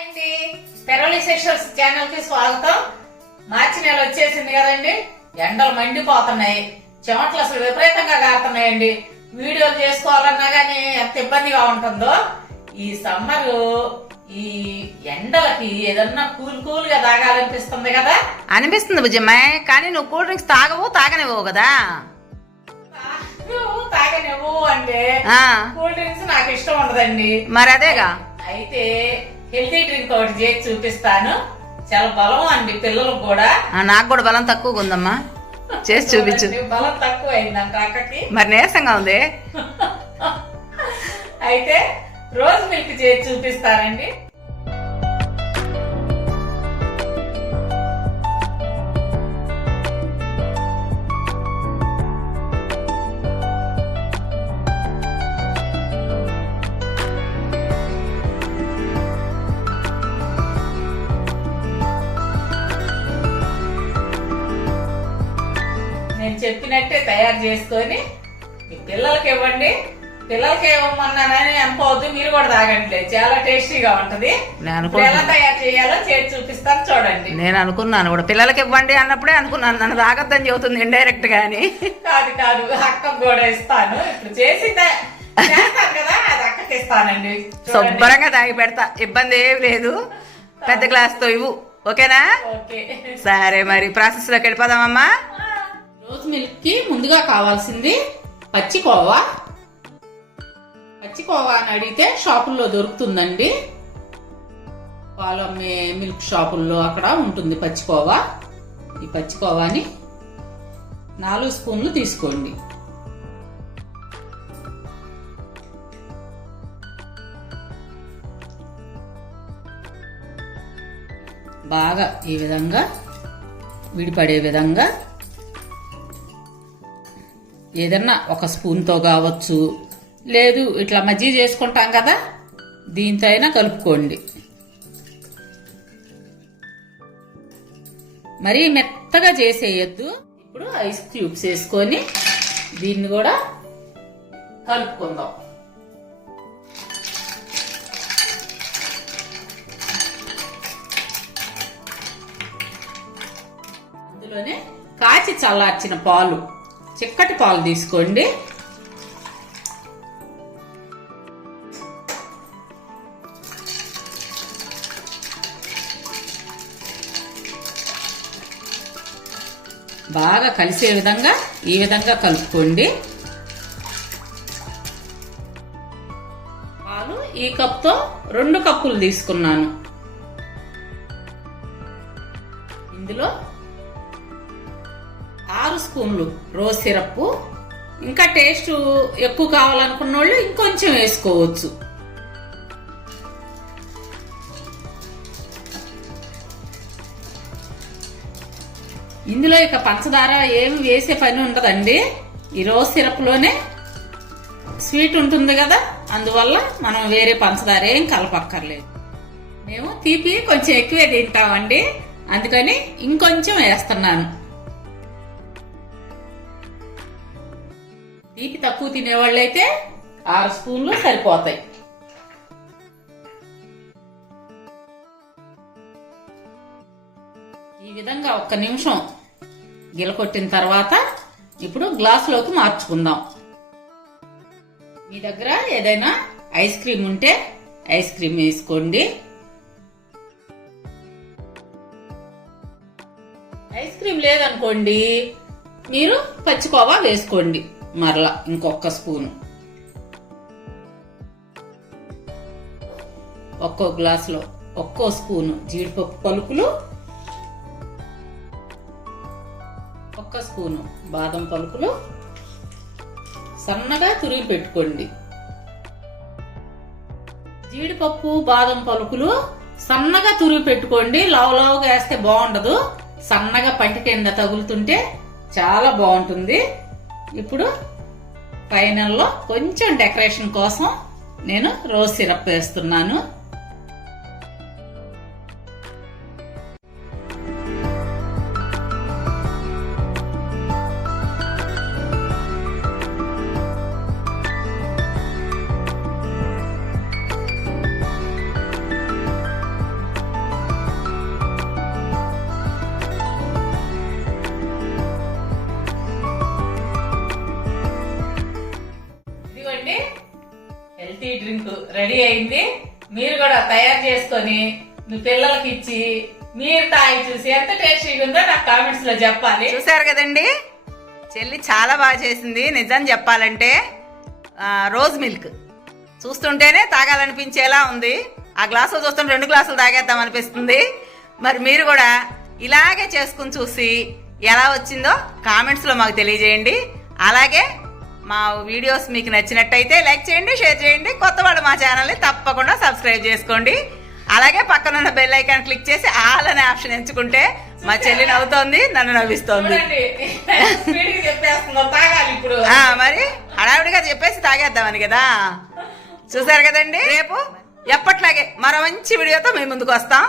అండి. పెరోలి సెషన్స్ ఛానల్కి స్వాగతం. మార్చి నెల వచ్చేసింది కదండి. ఎండలు మండిపోతున్నాయి. చెమటలు అసలు విపరీతంగా కారుతున్నాయండి వీడియోలు చేసుకోవాలన్నా గానీ ఎంత ఇబ్బందిగా ఉంటుందో. ఈ సమ్మర్ ఈ ఎండలకి ఏదన్నా కూల్ కూల్గా తాగాలనిపిస్తుంది కదా? అనిపిస్తుంది బుజ్జమ్మాయి కానీ నువ్వు కూల్ డ్రింక్స్ తాగవు తాగనివ్వవు కదా? నువ్వు తాగనివ్వు అంటే కూల్ డ్రింక్స్ నాకు ఇష్టం ఉండదండి. మరి అదేగా? అయితే హెల్తీ డ్రింక్ ఒకటి చేసి చూపిస్తాను. చాలా బలం అండి పిల్లలకు కూడా. నాకు కూడా బలం తక్కువగా ఉందమ్మా. చేసి చూపించు. బలం తక్కువ అయిందంట అక్కకి. మరి నీరసంగా ఉంది? అయితే రోజ్ మిల్క్ చేసి చూపిస్తానండి. చెప్పినట్టే తయారు చేసుకొని మీ పిల్లలకి ఇవ్వండి. పిల్లలకి ఇవ్వమన్నానని అనుకోవద్దు మీరు కూడా తాగండి. చాలా టేస్టీగా ఉంటది. ఎలా తయారు చేయాలో చేసి చూపిస్తాను చూడండి. నేను అనుకున్నాను కూడా. పిల్లలకి ఇవ్వండి అన్నప్పుడే అనుకున్నాను. నన్ను తాగొద్దని చెబుతుంది ఇండైరెక్ట్ గాని. కాదు కాదు. అక్కకు కూడా ఇస్తాను. ఇప్పుడు చేసి త- చేస్తాను కదా అది అక్కకి ఇస్తానండి. చూడండి. శుభ్రంగా తాగి పెడతా. ఇబ్బంది ఏమి లేదు. పెద్ద గ్లాస్తో ఇవ్వు. ఓకేనా? ఓకే. సరే మరి. ప్రాసెస్లోకి వెళ్ళిపోదామమ్మా. మిల్క్కి మిల్క్కి ముందుగా కావాల్సింది పచ్చి కోవా. పచ్చి కోవా అని అడిగితే షాపుల్లో దొరుకుతుందండి. పాలు అమ్మే మిల్క్ షాపుల్లో అక్కడ ఉంటుంది పచ్చి కోవా. ఈ పచ్చి కోవాని నాలుగు స్పూన్లు తీసుకోండి. బాగా ఈ విధంగా విడిపడే విధంగా ఏదన్నా ఒక స్పూన్తో కావచ్చు. లేదు ఇట్లా మజ్జిగ చేసుకుంటాం కదా? దీంతో అయినా కలుపుకోండి. మరీ మెత్తగా చేసేయద్దు. ఇప్పుడు ఐస్ క్యూబ్స్ వేసుకొని దీన్ని కూడా కలుపుకుందాం. అందులోనే కాచి చల్లార్చిన పాలు. చిక్కటి పాలు తీసుకోండి. బాగా కలిసే విధంగా ఈ విధంగా కలుపుకోండి. పాలు ఈ కప్తో రెండు కప్పులు తీసుకున్నాను. స్పూన్లు రోజ్ సిరప్ ఇంకా టేస్ట్ ఎక్కువ కావాలనుకున్న వాళ్ళు ఇంకొంచెం వేసుకోవచ్చు. ఇందులో ఇక పంచదార ఏమి వేసే పని ఉండదండి. ఈ రోజ్ సిరప్లోనే స్వీట్ ఉంటుంది కదా అందువల్ల మనం వేరే పంచదార ఏం కలపక్కర్లేదు. మేము తీపి కొంచెం ఎక్కువే తింటామండి. అందుకని ఇంకొంచెం వేస్తున్నాను. తీపి తక్కువ తినేవాళ్ళైతే ఆరు స్పూన్లు సరిపోతాయి. ఈ విధంగా ఒక్క నిమిషం గిలకొట్టిన తర్వాత ఇప్పుడు గ్లాసులోకి మార్చుకుందాం. మీ దగ్గర ఏదైనా ఐస్ క్రీమ్ ఉంటే ఐస్ క్రీమ్ వేసుకోండి. ఐస్ క్రీమ్ లేదనుకోండి మీరు పచ్చికోవా వేసుకోండి. మరలా ఇంకొక స్పూను. ఒక్కో గ్లాసులో ఒక్కో స్పూను జీడిపప్పు పలుకులు. ఒక్క స్పూను బాదం పలుకులు. సన్నగా తురిగి పెట్టుకోండి. జీడిపప్పు బాదం పలుకులు సన్నగా తురిగి పెట్టుకోండి. లావు లావుగా వేస్తే బాగుండదు. సన్నగా పంటి కింద తగులుతుంటే చాలా బాగుంటుంది. ఇప్పుడు ఫైనల్లో కొంచెం డెకరేషన్ కోసం నేను రోజ్ సిరప్ వేస్తున్నాను. రెడీ అయింది. మీరు కూడా తయారు చేసుకొని మీ పిల్లలకి ఇచ్చి మీరు తాగి చూసి ఎంత టేస్టీగా ఉందో నాకు కామెంట్స్లో చెప్పాలి. చూసారు కదండి? చెల్లి చాలా బాగా చేసింది. నిజం చెప్పాలంటే రోజ్ మిల్క్. చూస్తుంటేనే తాగాలనిపించేలా ఉంది. ఆ గ్లాసులు చూస్తుంటే రెండు గ్లాసులు తాగేద్దాం అనిపిస్తుంది. మరి మీరు కూడా ఇలాగే చేసుకుని చూసి ఎలా వచ్చిందో కామెంట్స్లో మాకు తెలియజేయండి. అలాగే మా వీడియోస్ మీకు నచ్చినట్టయితే లైక్ చేయండి షేర్ చేయండి. కొత్త వాళ్ళు మా ఛానల్ని తప్పకుండా సబ్స్క్రైబ్ చేసుకోండి. అలాగే పక్కనున్న బెల్ ఐకాన్ క్లిక్ చేసి ఆల్ అనే ఆప్షన్ ఎంచుకుంటే మా చెల్లి నవ్వుతోంది నన్ను నవ్విస్తోంది. మరి హడావిడిగా చెప్పేసి తాగేద్దామని కదా. చూసారు కదండి? రేపు ఎప్పట్లాగే మరో మంచి వీడియోతో మేము ముందుకు వస్తాం.